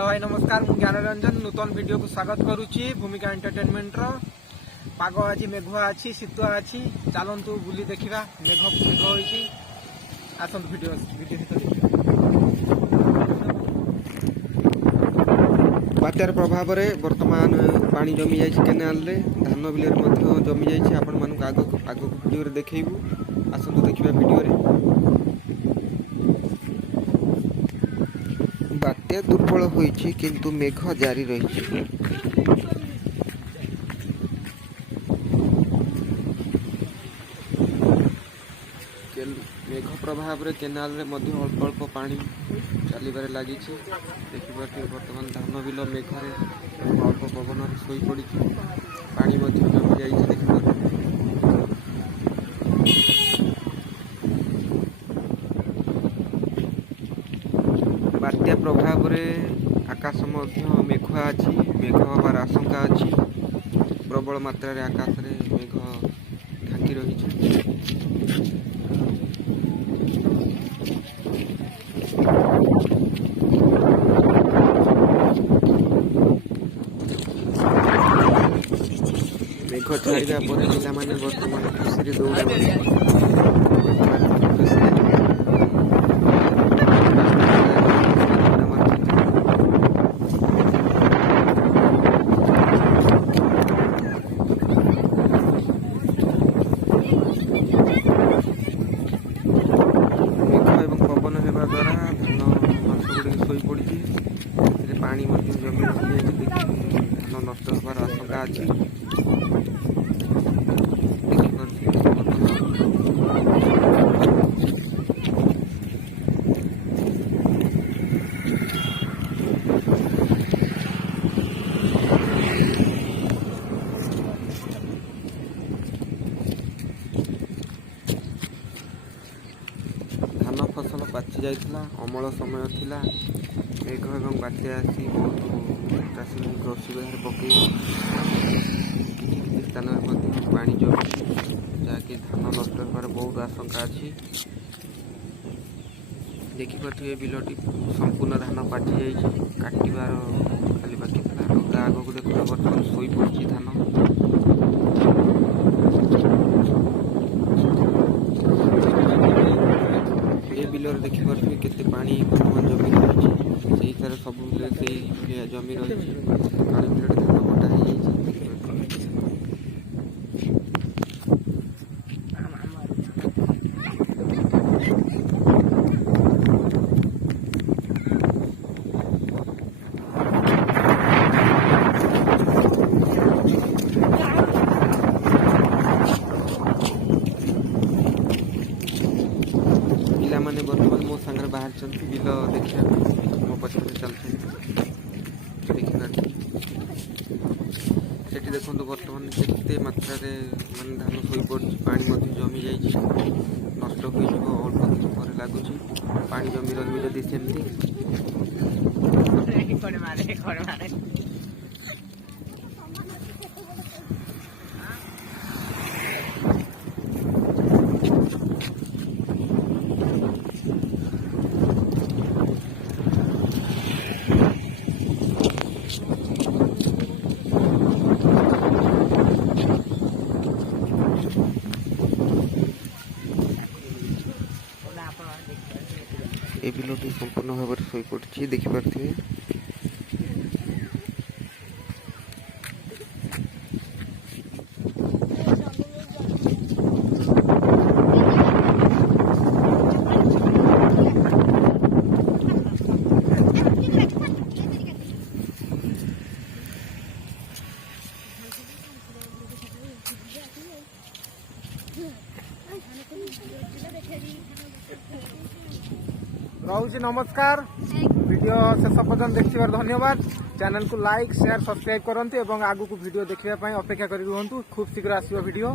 Hello भाई नमस्कार मु ज्ञान रंजन नूतन वीडियो को स्वागत करुच्ची भूमिका एंटरटेनमेंट रो पाग आज मेघुआ अच्छी शीतुआ अच्छी चलतु बुली देखा मेघ मेघ होती आसतु वीडियो बात्यार प्रभाव में वर्तमान पानी जमी जाइए केनाल धान बिल जमी जाइए आपण आग वीडियो देखू आसतु देखा वीडियो बात्या दुर्बल होइछि किंतु मेघ जारी रही मेघ प्रभाव रे केनाल रे मध्य अल्प अल्प पानी चलबार लगी देखिए बर्तमान धान बिल मेघरे अल्प पवन शोई पड़ी पानी जमी जाइए देखिए बात्या प्रभाव में आकाश मेघुआ अच्छी मेघ हबार आशंका अच्छी प्रबल मात्रा रे आकाश रे मेघ ढांकी रही मेघ छाड़ा पर पिला बर्तमान खुशी दौड़ा पानी जमी रही धान नष्ट होबार आशंका अच्छी धान फसल पाचि जाइथिला अमल समय थिला मेघ और बात्या आसी बहुत चाषी असुविधार पकड़ किसी स्थान में पानी जमी जहाँकि धान नष्ट होबार बहुत आशंका अच्छी देखिपे बिलटी संपूर्ण धान पाचि जाइए काटार खाली बाकी था आग को देखो बर्तमान शोई पड़ी धान बिलर देखिपे केते पानी बर्तमान जमी रही से सब जमी रही पानी बिल धान कटा मैंने बर्तमान मो सांगे बाहर बिल देखा मो पछे चलते देखिए देखो बर्तमान केते मात्रा मान धान शोई पड़ी पानी जमी जाइए नष्ट हो अल्प दिन पर लगुच पानी जमी रही जदि सेमती ए बिलटी संपूर्ण भाव में शोई पड़ी देखिपे रोचे नमस्कार वीडियो शेष पर्यटन देखा धन्यवाद चैनल को लाइक शेयर सब्सक्राइब करंतु एवं आगु को वीडियो देखिया अपेक्षा करी रुहंतु खूब शीघ्र आसीबो वीडियो।